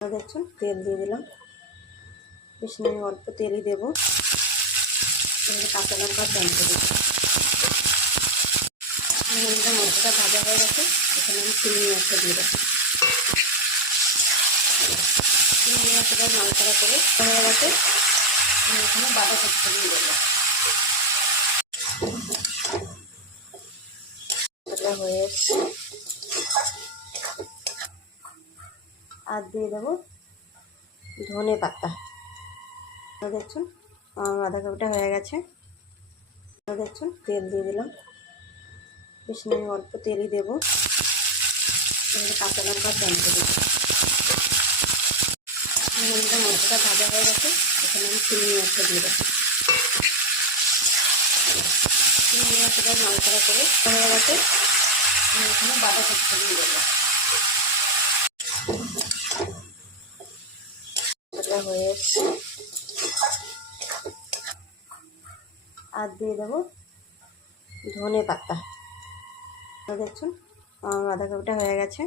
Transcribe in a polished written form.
দেখুন তেল দিয়ে দিলাম, বেশি আমি অল্প তেলই দেবো। কাঁচা লঙ্কা টমেটো দেবো। মশলাটা ভাজা হয়ে গেছে, এখানে আমি চিংড়ি মাছটা দিয়ে দেবো। চিংড়ি মাছটা নাড়াচাড়া করে হয়ে গেছে, আমি এখানে বাঁধাকপিটা দিয়ে দেবো। হয়ে এসছে, আর দিয়ে দেবো ধনে পাতা। দেখুন আমার বাঁধাকপিটা হয়ে গেছে। দেখুন তেল দিয়ে দিলাম, বেশি আমি অল্প তেলই দেবো। কাঁচা লঙ্কা টমেটো দেবো। মশলাটা ভাজা হয়ে গেছে, এখানে আমি চিংড়ি মাছটা দিয়ে দেবো। চিংড়ি মাছটা নাড়াচাড়া করে হয়ে গেছে, আমি এখানে বাঁধাকপিটা দিয়ে দেবো। হয়ে এসছে, আর দিয়ে দেবো ধনে পাতা। দেখুন আমার বাঁধাকপিটা হয়ে গেছে।